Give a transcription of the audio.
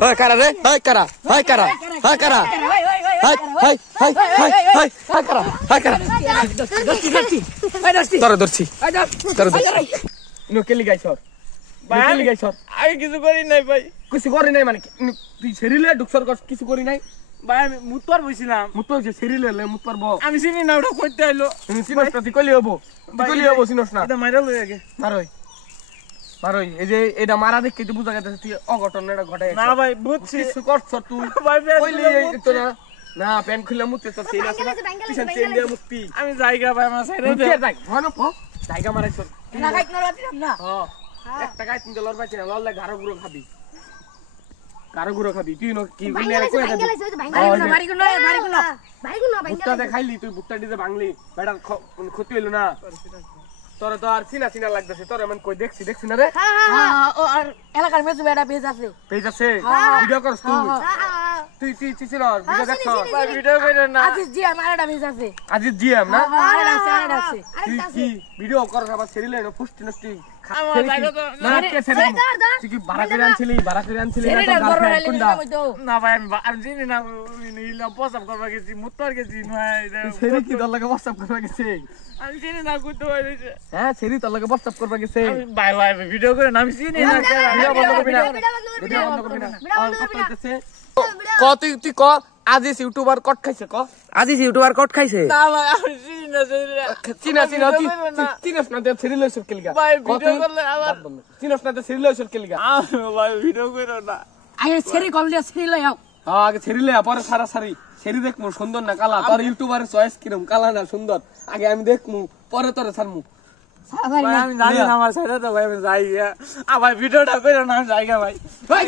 high কারা রে high কারা হাই কারা হাই কারা high high high high high high কারা হাই কারা তোরা ধরছি তোরা ধরছি ইনো কেলি গাইছর ভাই কেলি গাইছর আমি কিছু করি নাই ভাই কিছু করি নাই মানে তুই শরীরে ঢুকছর কিছু করি নাই ভাই আমি মুতবার বইছিলাম মুত হইছে শরীরে লে মুত পারবো আমি চিনি না ওটা কইতে আইলো তুমি চিনস না তুই কইলি হবো তুই কইলি হবো চিনস না এটা মাইরা লই আগে মারই মারই এই যে এটা মারা দেখে তুই বুঝা গেছে তুই অঘটন এটা ঘটাই না ভাই বুঝছি কিছু করছ তুই ভাই কইলি তো না না প্যান খুলে মুতে তো সেই আছে না পিছন চেন দিয়ে মুক্তি আমি জায়গা ভাই আমার সাইডে মুতে যাই ঘন প জায়গা মারাইছ না খাইত না রাতি না হ্যাঁ একটা গায় তিনটা লড় পাইছ না লড়লে গারো গুরো খাবি গারো গুরো খাবি তুই ন কি গুলি আর কই খাবি বাড়ি কোন ভুট্টা দেখাইলি তুই ভুট্টা দিতে ভাঙলি বেটা ক্ষতি হইলো না তোরা তো আর চিনা চিনা লাগতেছে তোরা মানে কই দেখছি না রে ও আর এলাকার মেজু বেটা বেজ আছে পেজ আছে ভিডিও করছ তুই তুই চিছিল ভিডিও দেখছ ভাই ভিডিও কইরা না আজিজ জি আমার একটা বেজ আছে আজিজ জিএম না আরেকটা আছে তুই কি ভিডিও কর আবার সেরিলে না পুষ্টি নষ্টি আমার জায়গা তো না কে সেরি তুই কি ভাড়া করে আনছিলি না তো গার্লফ্রেন্ড কোনটা না ভাই আমি আর চিনি না নীলা পছন্দ করবা গেছি মুতবার গেছি ভাই সেরি কি তোর লাগে WhatsApp করবা গেছে আমি চিনি না কইতে হইছে হ্যাঁ সেরি তোর লাগে WhatsApp করবা গেছে ভাই ভাই ভিডিও করে না আমি চিনি না ভিডিও বন্ধ করবি না ভিডিও বন্ধ করবি না অন করতেছে ক তুই ক আজিজ ইউটিউবার কট খাইছে ক আজিজ ইউটিউবার কট খাইছে না ভাই আমি চিনি না চিনস না তে সেরি লইছ কেলিগা ভাই ভিডিও করলে আবার চিনস না তে সেরি লইছ কেলিগা ভাই ভিডিও কইরা না আগে সেরি কল দিয়ে সেরি লই আও হ্যাঁ আগে সেরি লইয়া পরে সারি সেরি দেখমু সুন্দর না কালা তোর ইউটিউবারের চয়েস কিরম কালা না সুন্দর আগে আমি দেখমু পরে তোরে ছাড়মু ভাই আমি জানি না আমার সাইডে তো ভাই আমি যাই ভাই ভিডিওটা কইরা না আমি যাইগা ভাই ভাই